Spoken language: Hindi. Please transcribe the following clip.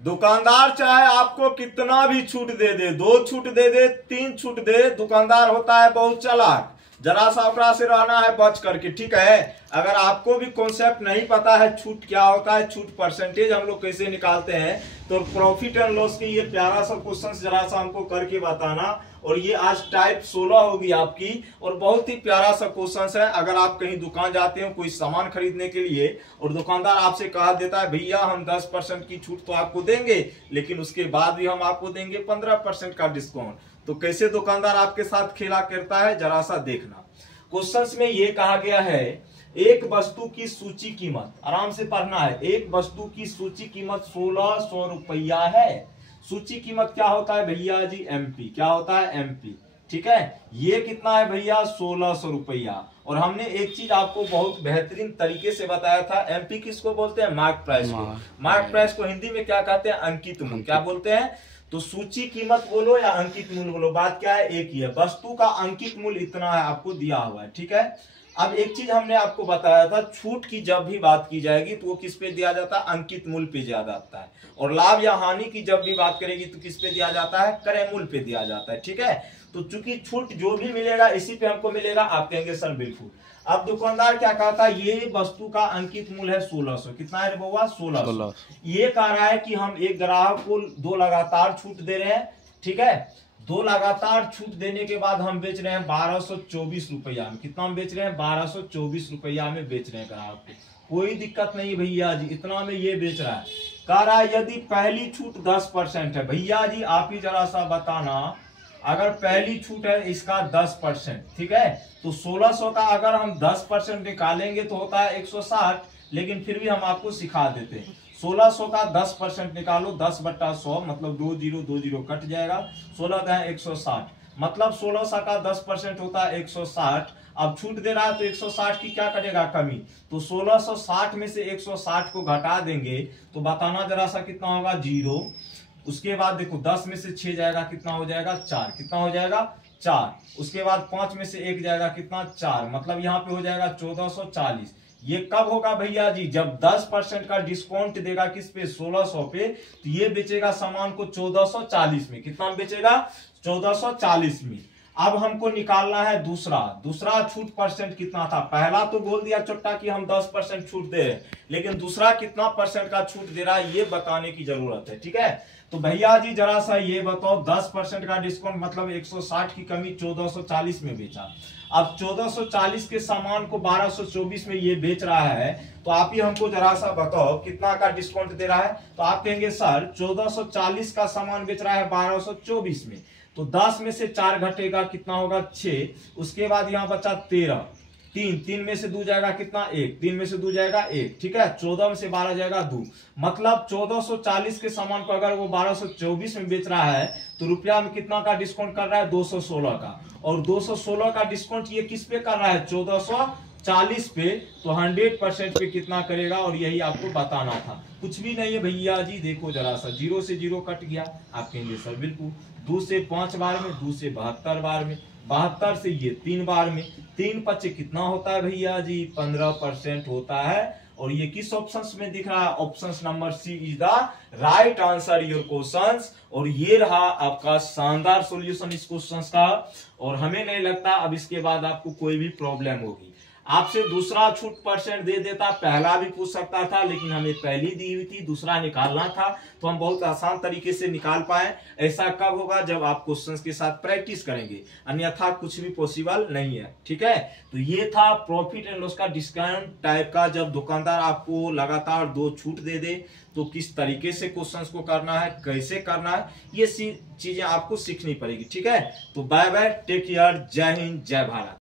दुकानदार चाहे आपको कितना भी छूट दे दे, 2 छूट दे दे, 3 छूट दे, दुकानदार होता है बहुत चालाक। जरा सा ओकरा से रहना है बच करके, ठीक है। अगर आपको भी कॉन्सेप्ट नहीं पता है छूट क्या होता है, छूट परसेंटेज हम लोग कैसे निकालते हैं, तो प्रॉफिट एंड लॉस के ये प्यारा सा क्वेश्चन जरा सा हमको करके बताना। और ये आज टाइप 16 होगी आपकी, और बहुत ही प्यारा सा क्वेश्चन है। अगर आप कहीं दुकान जाते हो कोई सामान खरीदने के लिए और दुकानदार आपसे कहा देता है भैया हम 10% की छूट तो आपको देंगे, लेकिन उसके बाद भी हम आपको देंगे 15% का डिस्काउंट, तो कैसे दुकानदार आपके साथ खेला करता है जरा सा देखना। क्वेश्चंस में ये कहा गया है एक वस्तु की सूची कीमत, आराम से पढ़ना है, एक वस्तु की सूची कीमत 1600 रुपया है। सूची कीमत क्या होता है भैया जी, एमपी। क्या होता है, एमपी, ठीक है। ये कितना है भैया, 1600 रुपया। और हमने एक चीज आपको बहुत बेहतरीन तरीके से बताया था, एमपी किसको बोलते हैं, मार्क प्राइस को। मार्क प्राइस को हिंदी में क्या कहते हैं, अंकित मूल्य। क्या बोलते हैं, तो सूची कीमत बोलो या अंकित मूल्य बोलो, बात क्या है, एक ही है। वस्तु का अंकित मूल्य इतना है, आपको दिया हुआ है, ठीक है। अब एक चीज हमने आपको बताया था, छूट की जब भी बात की जाएगी तो वो किस पे दिया जाता है, अंकित मूल्य पे दिया जाता है। और लाभ या हानि की जब भी बात करेगी तो किस पे दिया जाता है, क्रय मूल्य पे दिया जाता है, ठीक है। तो चूंकि छूट जो भी मिलेगा इसी पे हमको मिलेगा, आप कहेंगे सर बिल्कुल। अब दुकानदार क्या कहता है, ये वस्तु का अंकित मूल्य है 1600, कितना है बउआ, 1600। ये कह रहा है कि हम एक ग्राहक को 2 लगातार छूट दे रहे हैं, ठीक है। 2 लगातार छूट देने के बाद हम बेच रहे हैं 1224 रुपया में। कितना हम बेच रहे हैं, 1224 रुपया में बेच रहे हैं ग्राहक को। कोई दिक्कत नहीं भैया जी, इतना में ये बेच रहा है। कह रहा है यदि पहली छूट 10% है, भैया जी आप ही जरा सा बताना, अगर पहली छूट है इसका 10%, ठीक है, तो 1600 का अगर हम 10% निकालेंगे तो होता है 160, लेकिन फिर भी हम आपको सिखा देते हैं। 1600 का 10% निकालो, 10/100 मतलब 20 कट जाएगा, 16 160, मतलब 1600 का 10% होता है 160। अब छूट दे रहा है तो 160 की क्या करेगा, कमी, तो 1660 में से 160 को घटा देंगे तो बताना जरा सा कितना होगा, 0। उसके बाद देखो 10 में से 6 जाएगा, कितना हो जाएगा, 4। कितना हो जाएगा, 4। उसके बाद 5 में से 1 जाएगा, कितना, 4, मतलब यहाँ पे हो जाएगा 1440। ये कब होगा भैया जी, जब 10% का डिस्काउंट देगा किस पे, 1600 पे, तो ये बेचेगा सामान को 1440 में। कितना बेचेगा, 1440 में। अब हमको निकालना है दूसरा छूट परसेंट कितना था। पहला तो बोल दिया छोटा कि हम 10% छूट दे रहे हैं, लेकिन दूसरा कितना परसेंट का छूट दे रहा है ये बताने की जरूरत है, ठीक है। तो भैया जी जरा सा ये बताओ, 10% का डिस्काउंट मतलब 160 की कमी 1440 में बेचा। अब 1440 के सामान को 1224 में ये बेच रहा है, तो आप ही हमको जरा सा बताओ कितना का डिस्काउंट दे रहा है। तो आप कहेंगे सर 1440 का सामान बेच रहा है 1224 में, तो 10 में से 4 घटेगा, कितना होगा, 6। उसके बाद यहाँ बचा 13, 3 में से 2 जाएगा, कितना, 1, 3 में से 2 जाएगा 1, ठीक है। 14 में से 12 जाएगा 2, मतलब 1440 के सामान को अगर वो 1224 में बेच रहा है तो रुपया में कितना का डिस्काउंट कर रहा है, 216 का। और 216 का डिस्काउंट ये किस पे कर रहा है, 1440 पे, तो 100% पे कितना करेगा, और यही आपको बताना था। कुछ भी नहीं है भैया जी, देखो जरा सा 0 से 0 कट गया, आप कहेंगे सर बिल्कुल। 2 से 5 बार में, 2 से 72 बार में, 72 से ये 3 बार में, 3 पच्चे कितना होता है भैया जी, 15% होता है। और ये किस ऑप्शंस में दिख रहा है, options number C is the right answer your questions. और ये रहा आपका शानदार सॉल्यूशन इस क्वेश्चंस का, और हमें नहीं लगता अब इसके बाद आपको कोई भी प्रॉब्लम होगी। आपसे दूसरा छूट परसेंट दे देता, पहला भी पूछ सकता था, लेकिन हमें पहली दी हुई थी, दूसरा निकालना था, तो हम बहुत आसान तरीके से निकाल पाए। ऐसा कब होगा, जब आप क्वेश्चंस के साथ प्रैक्टिस करेंगे, अन्यथा कुछ भी पॉसिबल नहीं है, ठीक है। तो ये था प्रॉफिट एंड लॉस का डिस्काउंट टाइप का, जब दुकानदार आपको लगातार 2 छूट दे दे तो किस तरीके से क्वेश्चंस को करना है, कैसे करना है, ये चीजें आपको सीखनी पड़ेगी, ठीक है। तो बाय बाय, टेक केयर, जय हिंद, जय भारत।